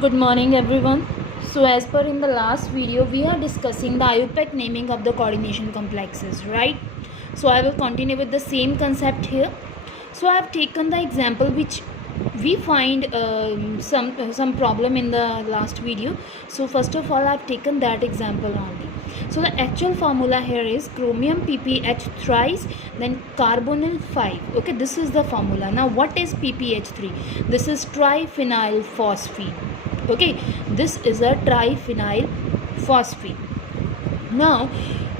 Good morning everyone. So as per in the last video we are discussing the IUPAC naming of the coordination complexes, right? So I will continue with the same concept here. So I have taken the example which we find some problem in the last video. So first of all I have taken that example only. So the actual formula here is chromium pph thrice then carbonyl 5. Okay, this is the formula. Now what is pph3? This is triphenyl phosphine. Okay, this is a triphenyl phosphine. Now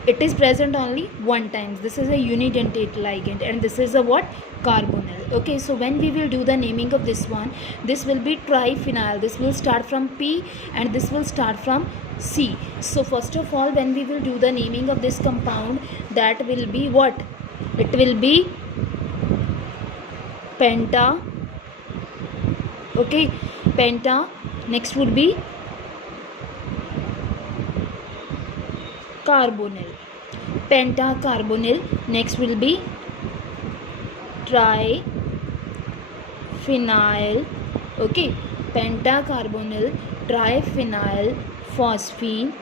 it is present only one times. This is a unidentate ligand and this is a what? Carbonyl. Okay, so when we will do the naming of this one, this will be triphenyl. This will start from P and this will start from C. So first of all when we will do the naming of this compound, that will be what? It will be penta. Okay, penta. Next would be carbonyl, pentacarbonyl. Next will be triphenyl. Okay, pentacarbonyl, triphenyl phosphine,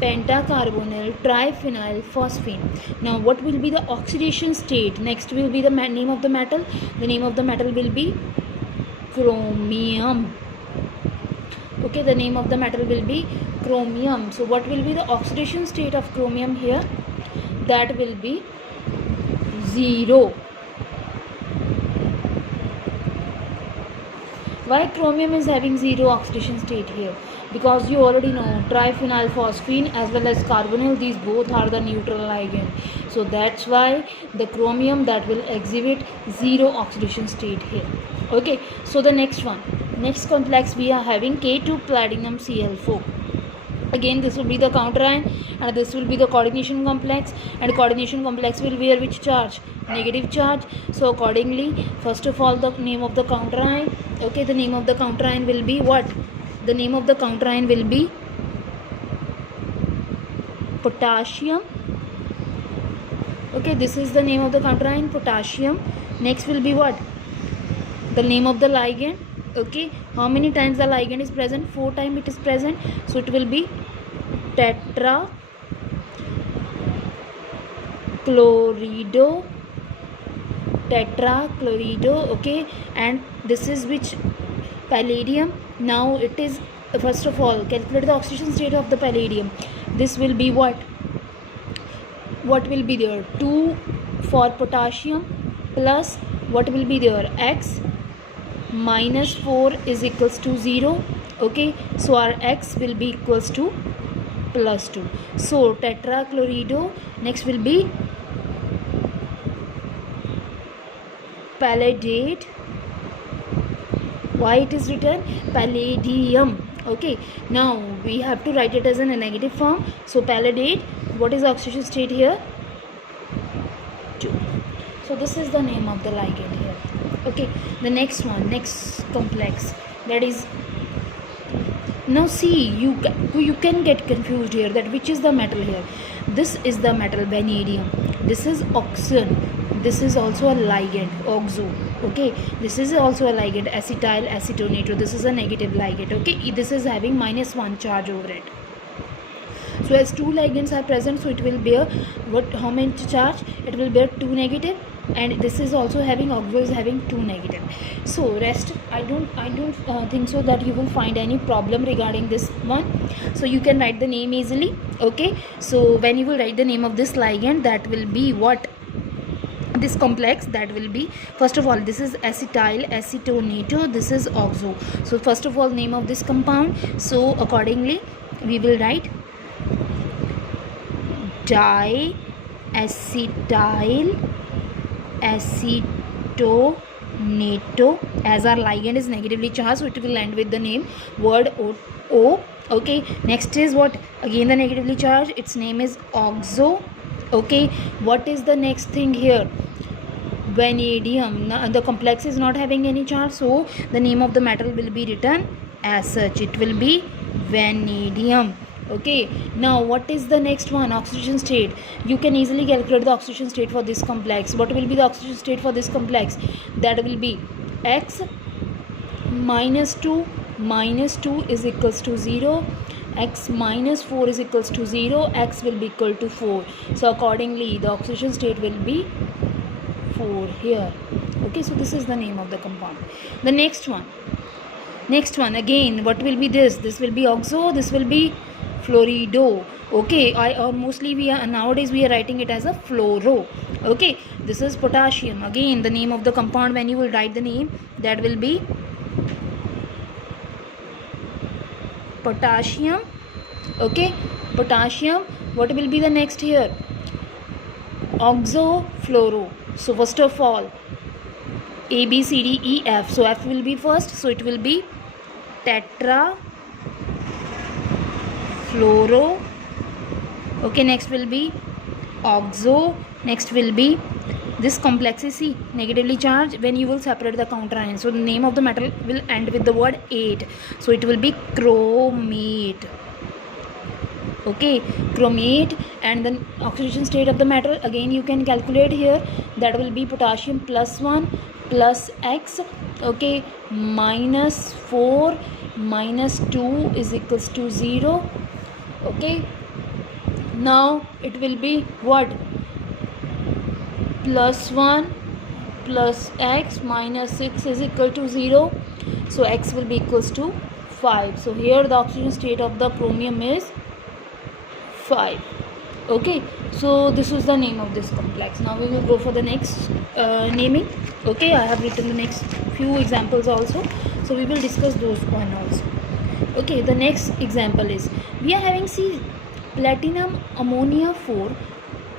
pentacarbonyl, triphenyl phosphine. Now what will be the oxidation state? Next will be the name of the metal. The name of the metal will be chromium. Okay, the name of the metal will be chromium. So what will be the oxidation state of chromium here? That will be 0. Why chromium is having 0 oxidation state here? Because you already know triphenyl phosphine as well as carbonyl, these both are the neutral ligand. So that's why the chromium that will exhibit 0 oxidation state here. Okay, so the next complex we are having K2 platinum Cl4. Again this will be the counter ion and this will be the coordination complex, and coordination complex will bear which charge? Negative charge. So accordingly first of all the name of the counter ion. Okay, the name of the counter ion will be what? The name of the counter ion will be potassium. Okay, this is the name of the counter ion, potassium. Next will be what? The name of the ligand. Okay, how many times the ligand is present? 4 times it is present. So it will be tetrachlorido. Okay, and this is which? Palladium. Now it is, first of all calculate the oxidation state of the palladium. This will be what will be there? 2 for potassium plus what will be there? X minus 4 is equals to 0. Okay, so our X will be equals to plus 2. So tetrachlorido. Next will be palladate. Why it is written palladium? Okay, now we have to write it as in a negative form. So palladate, what is the oxidation state here? 2. So this is the name of the ligand here. Okay, the next complex, that is, now see, you can get confused here that which is the metal here. This is the metal vanadium, this is oxygen, this is also a ligand, oxo. Okay, this is also a ligand, acetyl acetonitro. This is a negative ligand. Okay, this is having -1 charge over it. So as 2 ligands are present, so it will bear what? How many charge? It will bear 2 negative, and this is also having, oxo is having 2 negative. So rest, I don't think so that you will find any problem regarding this one. So you can write the name easily. Okay, so when you will write the name of this ligand, that will be what? This complex, that will be, first of all this is acetyl acetonitro, this is oxo. So first of all name of this compound, so accordingly we will write diacetyl acetonitro. As our ligand is negatively charged, so it will end with the name word O. Okay, next is what? Again the negatively charged, its name is oxo. Okay, what is the next thing here? Vanadium. Now, the complex is not having any charge, so the name of the metal will be written as such. It will be vanadium. Okay, now what is the next one? Oxidation state. You can easily calculate the oxidation state for this complex. What will be the oxidation state for this complex? That will be x minus 2 is equals to 0, x minus 4 is equals to 0, x will be equal to 4. So accordingly the oxidation state will be 4 here. Okay, so this is the name of the compound. The next one again, what will be this? This will be oxo, this will be fluorido. Okay, mostly nowadays we are writing it as a fluoro. Okay, this is potassium. Again, the name of the compound, when you will write the name, that will be potassium. Okay, potassium. What will be the next here? Oxofluoro. So first of all, A, B, C, D, E, F. So F will be first. So it will be tetrafluoro. Okay, next will be oxo. Next will be this complex is C, negatively charged. When you will separate the counter ion, so the name of the metal will end with the word ate. So it will be chromate. Okay, chromate. And then oxidation state of the metal, again you can calculate here. That will be potassium plus 1 plus x. Okay, minus 4 minus 2 is equals to 0. Okay, now it will be what? Plus 1 plus x minus 6 is equal to 0. So x will be equals to 5. So here the oxidation state of the chromium is 5. Okay, so this is the name of this complex. Now we will go for the next naming. Okay, I have written the next few examples also, so we will discuss those one also. Okay, the next example is, we are having platinum ammonia 4,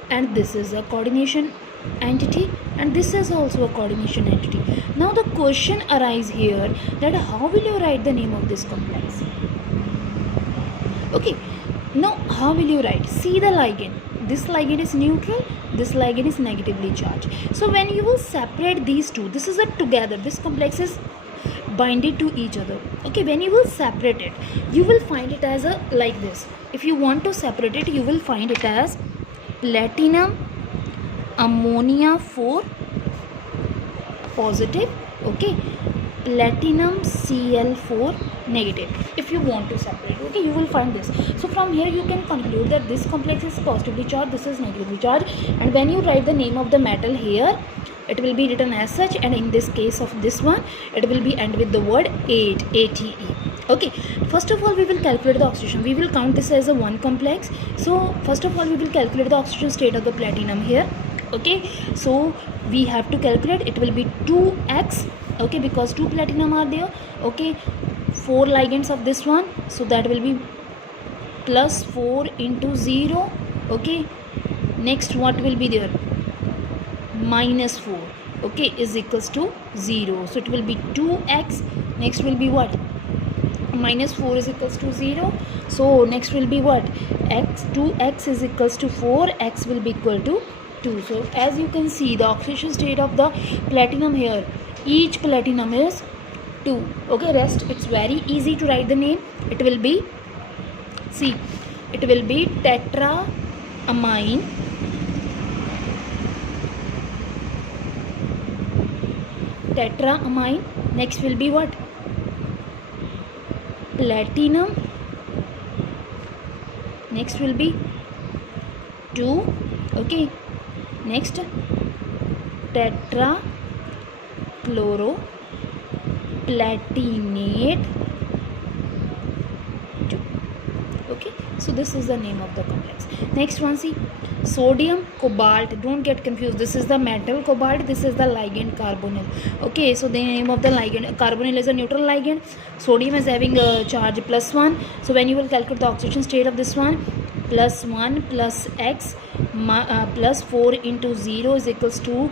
and this is a coordination entity, and this is also a coordination entity. Now the question arises here, that how will you write the name of this complex? Okay, now how will you write? See the ligand. This ligand is neutral, this ligand is negatively charged. So when you will separate these two, this is a together, this complex is binded to each other. Okay, when you will separate it, you will find it as a like this. If you want to separate it, you will find it as platinum ammonia 4 positive, okay, platinum Cl4 negative. If you want to separate, okay, you will find this. So from here you can conclude that this complex is positively charged, this is negatively charged, and when you write the name of the metal here, it will be written as such, and in this case of this one, it will be end with the word ate, ate. Okay, first of all we will calculate the oxidation. We will count this as a one complex. So first of all we will calculate the oxidation state of the platinum here. Okay, so we have to calculate, it will be 2x, okay, because 2 platinum are there. Okay, 4 ligands of this one, so that will be plus 4 into 0. Okay, next what will be there? Minus 4, okay, is equals to 0. So it will be 2x. Next will be what? Minus 4 is equals to 0. So next will be what? 2x is equals to 4, x will be equal to 2. So as you can see, the oxidation state of the platinum here, each platinum is 2. Okay, rest it's very easy to write the name. It will be, see, it will be tetramine tetramine. Next will be what? Platinum. Next will be 2. Okay, next tetrachloroplatinate 2. Okay, so this is the name of the complex. Next one, see, sodium cobalt. Don't get confused, this is the metal cobalt, this is the ligand carbonyl. Okay, so the name of the ligand, carbonyl is a neutral ligand, sodium is having a charge plus 1. So when you will calculate the oxidation state of this one, plus 1 plus x plus 4 into 0 is equals to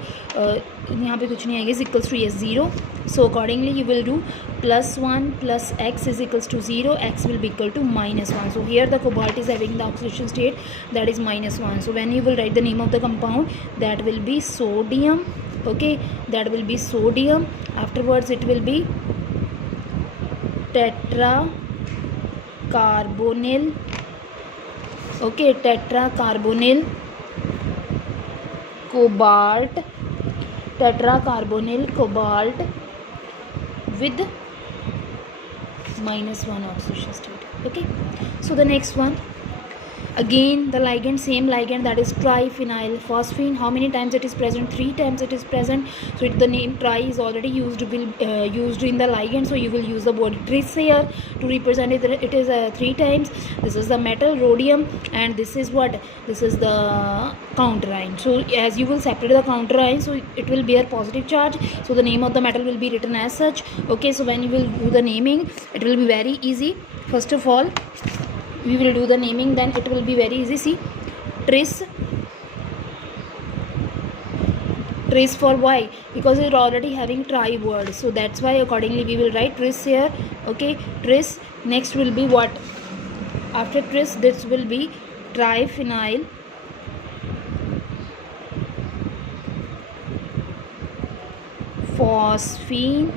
यहाँ पे कुछ नहीं आएगा, is equals to yes 0. So accordingly you will do plus 1 plus x is equals to 0, x will be equal to minus 1. So here the cobalt is having the oxidation state, that is minus 1. So when you will write the name of the compound, that will be sodium. Okay, that will be sodium. Afterwards it will be tetracarbonyl. Okay, tetracarbonyl cobalt, tetracarbonyl cobalt with -1 oxidation state. Okay, so the next one, again the ligand, same ligand, that is triphenyl phosphine. How many times it is present? 3 times it is present. So the name tri is already used, will used in the ligand, so you will use the word tris here to represent it. It is 3 times. This is the metal rhodium, and this is what? This is the counter ion. So as you will separate the counter ion, so it will bear positive charge, so the name of the metal will be written as such. Okay, so when you will do the naming, it will be very easy. First of all, we will do the naming, then it will be very easy. See, tris for why? Because you're already having tri word, so that's why accordingly we will write tris here. Okay, tris. Next will be what? After tris, this will be triphenyl phosphine.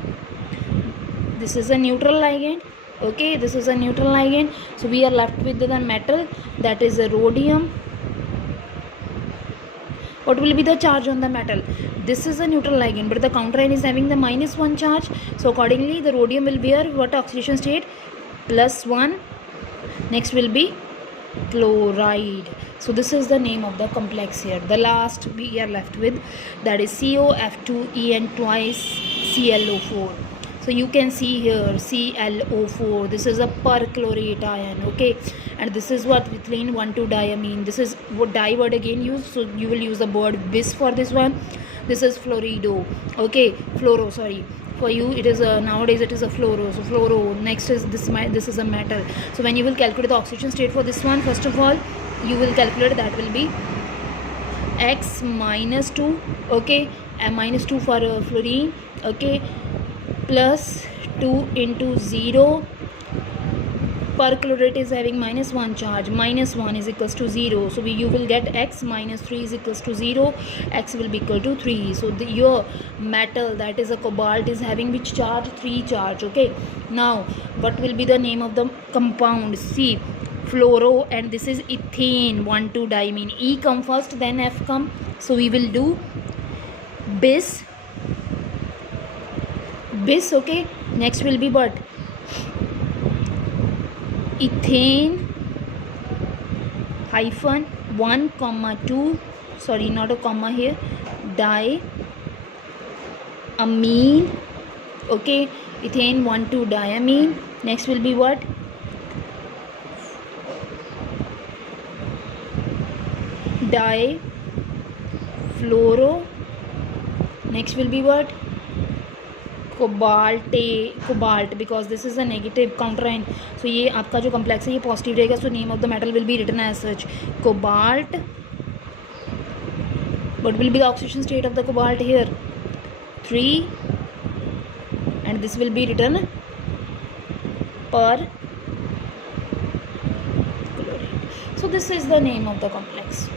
This is a neutral ligand. Okay, this is a neutral ligand, so we are left with the metal, that is a rhodium. What will be the charge on the metal? This is a neutral ligand, but the counter ion is having the -1 charge, so accordingly the rhodium will bear what oxidation state? +1. Next will be chloride. So this is the name of the complex here. The last we are left with, that is COF2En twice ClO4. So you can see here ClO4, this is a perchlorate ion. Okay, and this is what? Ethylene 1,2-diamine. This is what di word again used, so you will use the word bis for this one. This is fluorido. Okay, fluoro, sorry, for you it is a, nowadays it is a fluoro. So fluoro. Next is this is a metal. So when you will calculate the oxidation state for this one, first of all you will calculate, that will be X -2. Okay, and -2 for fluorine. Okay, plus 2 into 0. Perchlorate is having -1 charge. -1 is equals to 0. So you will get X -3 is equals to 0. X will be equal to 3. So your metal, that is a cobalt, is having which charge? 3 charge. Okay. Now what will be the name of the compound? See, fluoro, and this is ethane 1,2-diamine. E come first, then F come. So we will do bis. Okay, next will be what? Ethane hyphen 1,2, sorry, not a comma here, diamine. Okay, ethane 1,2-diamine. Next will be what? Difluoro. Next will be what? Cobalt, because this is a negative counter ion, so ये आपका जो complex है ये positive रहेगा, so name of the metal will be written as such, cobalt. What will be the oxidation state of the cobalt here? 3, and this will be written per chlorine. So this is the name of the complex.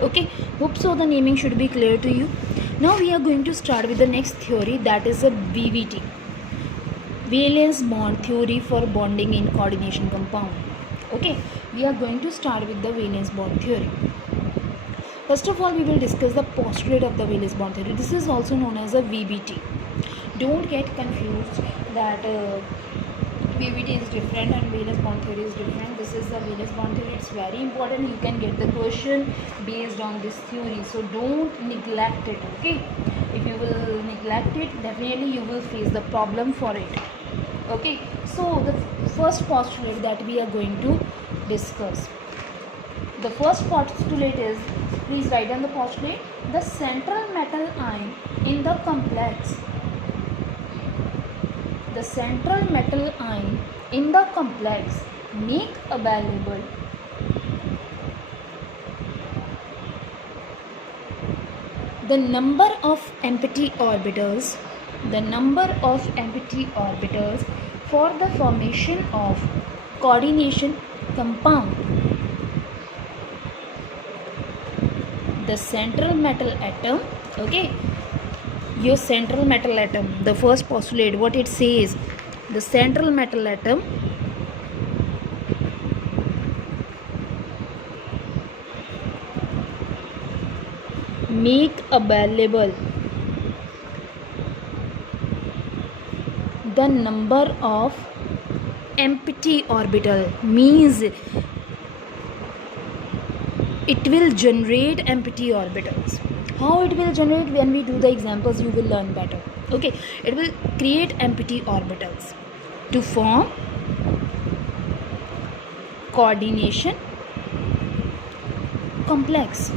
Okay, hope so the naming should be clear to you. Now we are going to start with the next theory, that is a VBT, valence bond theory for bonding in coordination compound. Okay, we are going to start with the valence bond theory. First of all, we will discuss the postulate of the valence bond theory. This is also known as a VBT. Don't get confused that VBT is different and valence bond theory is different. This is the valence bond theory. It's very important. You can get the question based on this theory. So don't neglect it. Okay, if you will neglect it, definitely you will face the problem for it. Okay, so the first postulate that we are going to discuss. The first postulate is, please write down the postulate. The central metal ion in the complex. The central metal ion in the complex make available the number of empty orbitals for the formation of coordination compound. The central metal atom, okay, your central metal atom, the first postulate, what it says, the central metal atom make available the number of empty orbital, means it will generate empty orbitals. How it will generate? When we do the examples, you will learn better. Okay, it will create empty orbitals to form coordination complex.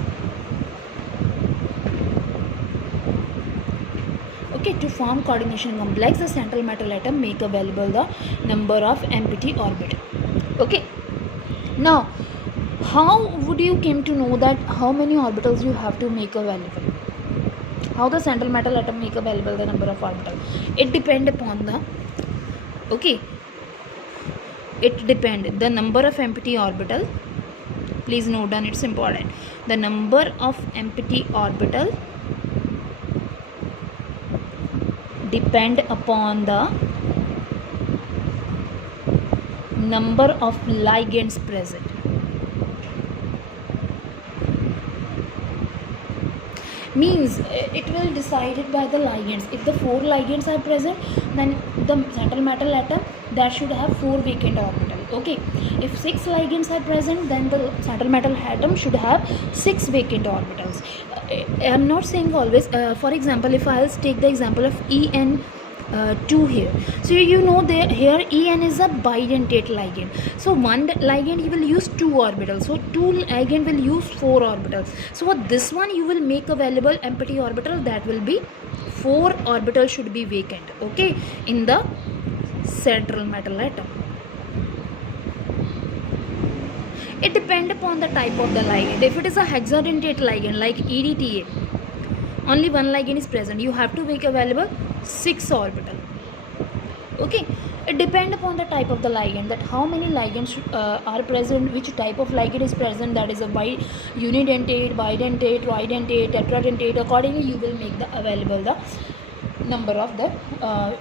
Okay, to form coordination complex, the central metal atom make available the number of empty orbital. Okay, now how would you came to know that how many orbitals you have to make available? How the central metal atom make available the number of orbital? It depend upon the, okay, it depend the number of empty orbital. Please note down, it's important. The number of empty orbital depend upon the number of ligands present. Means it will decided by the ligands. If the 4 ligands are present, then the central metal atom that should have 4 vacant orbital. Okay, if 6 ligands are present, then the central metal atom should have 6 vacant orbitals. I am not saying always. For example, if I'll take the example of En2 here, so you know there here En is a bidentate ligand, so one ligand you will use 2 orbitals, so 2 ligand will use 4 orbitals. So what this one you will make available empty orbital, that will be 4 orbitals should be vacant. Okay, in the central metal atom. It depends upon the type of the ligand. If it is a hexadentate ligand like EDTA, only one ligand is present, you have to make available 6 orbital. Okay, it depends upon the type of the ligand, that how many ligands are present, which type of ligand is present, that is a unidentate, bidentate, tridentate, tetradentate. Accordingly you will make the available the number of the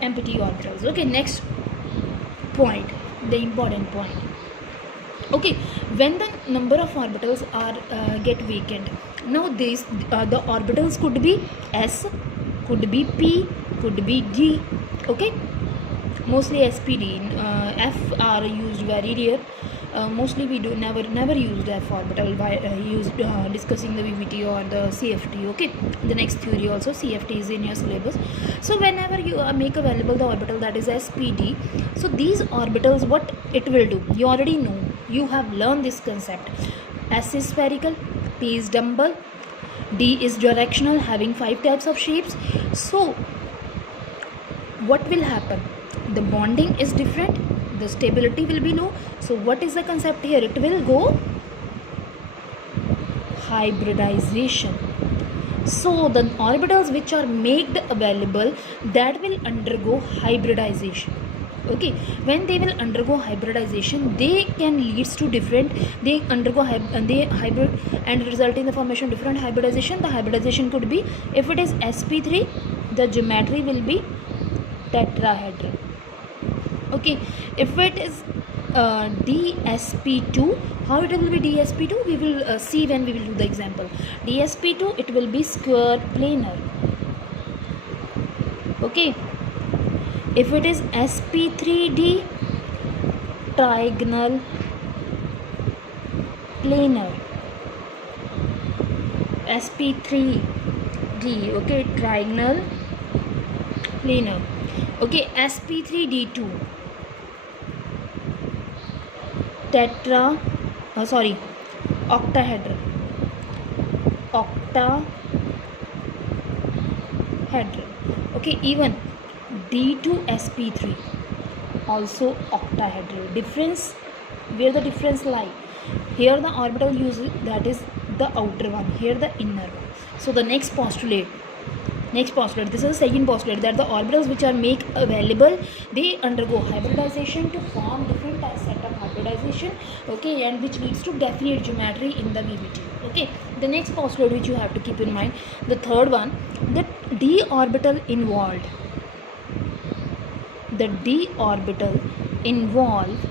empty orbitals. Okay, next point, the important point. Okay, when the number of orbitals are get vacant, now these the orbitals could be s, could be p, could be d. Okay, mostly SPD, f are used very rare. Mostly we do never used f orbital by discussing the VVT or the CFT. Okay, the next theory also CFT is in your syllabus. So whenever you make available the orbital that is SPD, so these orbitals what it will do, you already know, you have learned this concept. S is spherical, P is dumbbell, D is directional, having 5 types of shapes. So what will happen? The bonding is different, the stability will be low. So what is the concept here? It will go hybridization. So the orbitals which are made available, that will undergo hybridization. Okay, when they will undergo hybridization, they can leads to different, they undergo hybrid and result in the formation of different hybridization. The hybridization could be, if it is sp3, the geometry will be tetrahedral. Okay, if it is dsp2, how it will be dsp2 we will see when we will do the example. dsp2 it will be square planar. Okay, if it is sp3d, trigonal planar. sp3d, okay, trigonal planar. Okay, sp3d2, octahedral. Okay, even d2sp3 also octahedral. Difference, where the difference lie? Here the orbital used, that is the outer one, here the inner one. So the next postulate, this is the second postulate, that the orbitals which are made available, they undergo hybridization to form different set of hybridization. Okay, and which leads to definite geometry in the VVT. Okay, the next postulate which you have to keep in mind, the third one, the d orbital involved. The d orbital involved.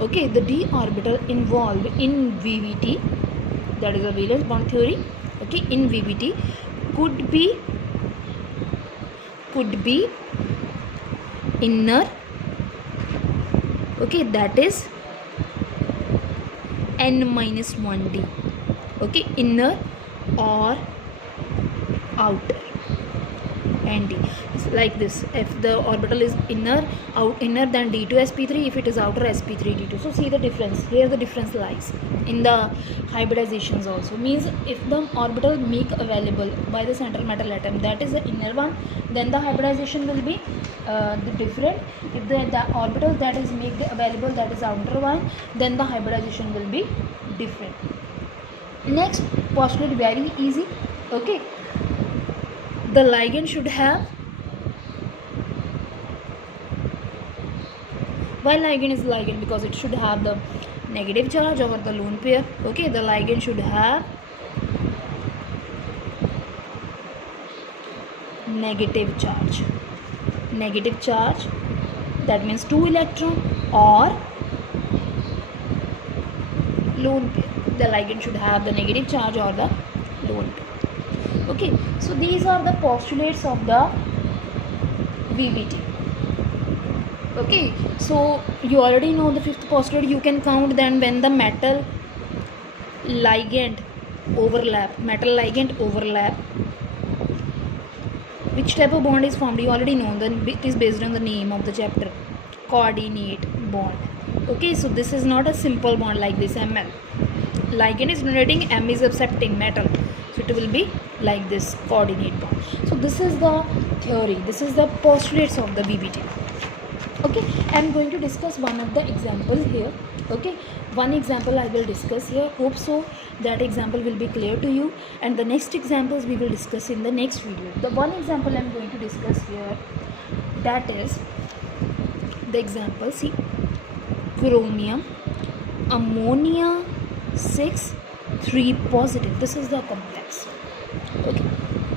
Okay, the d orbital involved in VVT, that is a valence bond theory. Okay, in VVT could be could be inner, okay, that is n minus 1d, okay, inner or outer, nd. Like this, if the orbital is inner then d2 sp3, if it is outer sp3 d2. So see the difference here, the difference lies in the hybridizations also. Means if the orbital make available by the central metal atom, that is the inner one, then the hybridization will be different. If the orbital that is made available, that is outer one, then the hybridization will be different. Next postulate, very easy, okay. The ligand should have, why ligand is ligand? Because it should have the negative charge over the lone pair, okay. The ligand should have negative charge, that means 2 electron or lone pair. The ligand should have the negative charge or the lone pair, okay. So these are the postulates of the VBT, okay. So you already know the fifth postulate. You can count then when the metal ligand overlap, which type of bond is formed, you already know. Then it is based on the name of the chapter, coordinate bond, okay. So this is not a simple bond like this, Ml. Ligand is donating, M is accepting metal, so it will be like this, coordinate bond. So this is the theory, this is the postulates of the VBT, okay. I am going to discuss one of the examples here, okay. One example I will discuss here. Hope so that example will be clear to you, and the next examples we will discuss in the next video. The one example I am going to discuss here, that is the example, see, chromium, ammonia 6 3 positive. This is the complex, okay.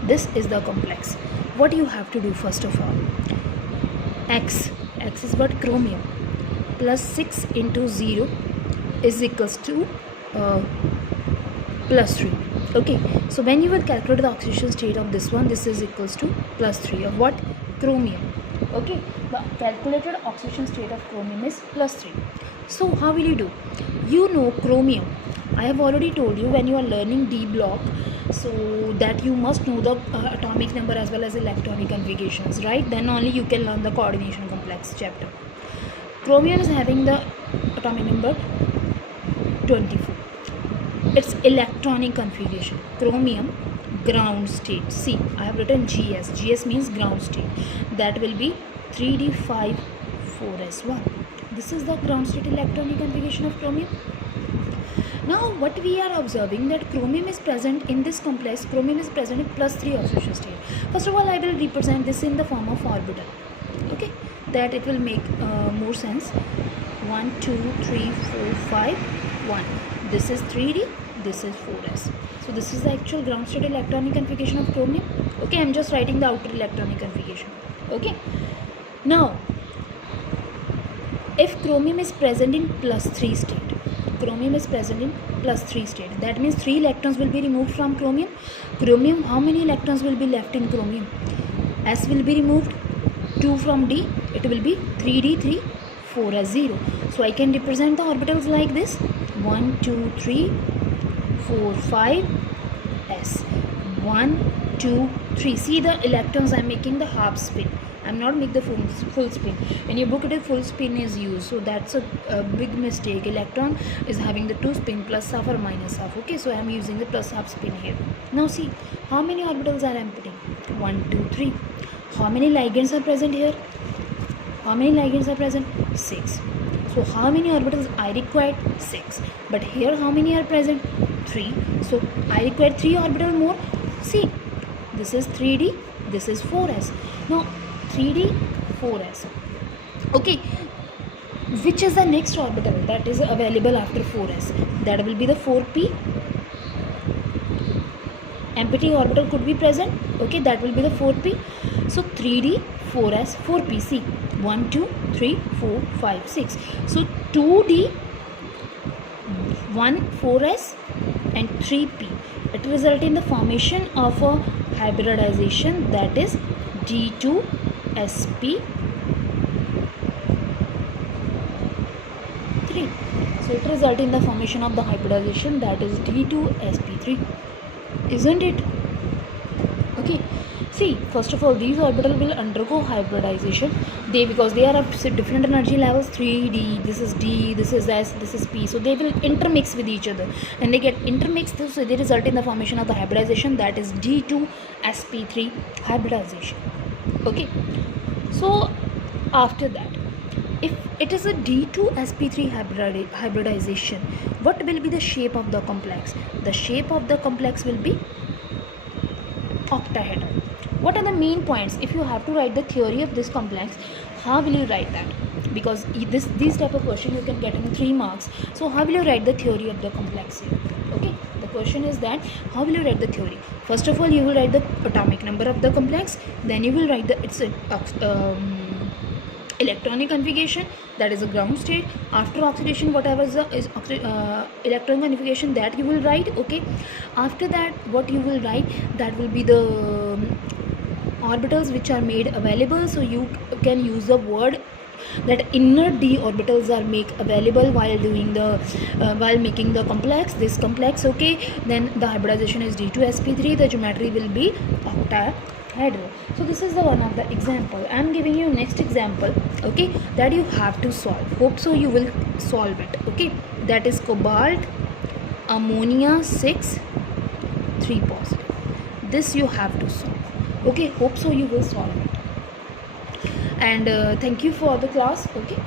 This is the complex. What you have to do, first of all, x is what, chromium, plus 6 into 0 is equals to plus 3, okay. So when you will calculate the oxidation state of this one, this is equals to plus 3 of what, chromium, okay. The calculated oxidation state of chromium is plus 3. So how will you do? You know chromium, I have already told you when you are learning D block, so that you must know the atomic number as well as electronic configurations, right? Then only you can learn the coordination complex chapter. Chromium is having the atomic number 24. Its electronic configuration, chromium ground state, see I have written GS means ground state, that will be 3d5 4s1. This is the ground state electronic configuration of chromium. Now what we are observing, that chromium is present in this complex, chromium is present in plus 3 oxidation state. First of all, I will represent this in the form of orbital, okay, that it will make more sense. 1 2 3 4 5 1. This is 3d, this is 4s. So this is the actual ground state electronic configuration of chromium, okay. I am just writing the outer electronic configuration, okay. Now if chromium is present in plus 3 state, that means 3 electrons will be removed from chromium. How many electrons will be left in chromium? S will be removed, 2 from D, it will be 3d3 4s0. So I can represent the orbitals like this, 1 2 3 4 5 s, 1 2 3. See the electrons, I am making the half spin, I am not making the full spin. In your book it is full spin is used, so that's a big mistake. Electron is having the 2 spin, plus half or minus half, okay. So I am using the plus half spin here. Now see how many orbitals are empty, 1 2 3. How many ligands are present here? 6. So how many orbitals I required? 6. But here how many are present? 3. So I require 3 orbital more. See, this is 3d, this is 4s. Now 3d 4s, okay. Which is the next orbital that is available after 4s? That will be the 4p. Empty orbital could be present, okay, that will be the 4p. So 3d 4s 4p, see 1 2 3 4 5 6. So 2d 1 4s and 3p, it results in the formation of a hybridization, that is D2sp3. So it results in the formation of the hybridization, that is D2sp3, isn't it? Okay, see, first of all, these orbitals will undergo hybridization, because they are of different energy levels, 3D, this is D, this is S, this is P, so they will intermix with each other, and they get intermixed, so they result in the formation of the hybridization, that is D2sp3 hybridization. Okay, so after that, if it is a D2sp3 hybridization, what will be the shape of the complex? The shape of the complex will be octahedral. What are the main points? If you have to write the theory of this complex, how will you write that? Because these type of question you can get in 3 marks. So how will you write the theory of the complex here? Okay, the question is that how will you write the theory? First of all, you will write the atomic number of the complex, then you will write its electronic configuration, that is a ground state. After oxidation, whatever is electron configuration, that you will write. Okay, after that, what you will write, that will be the orbitals which are made available. So you can use the word that inner d orbitals are made available while doing the while making the this complex. Okay, then the hybridization is D2sp3, the geometry will be octahedral. So this is the one of the example. I am giving you next example, okay, that you have to solve. Hope so you will solve it. Okay, that is cobalt ammonia 6 3 positive. This you have to solve. Okay, hope so you will solve it. And thank you for the class. Okay.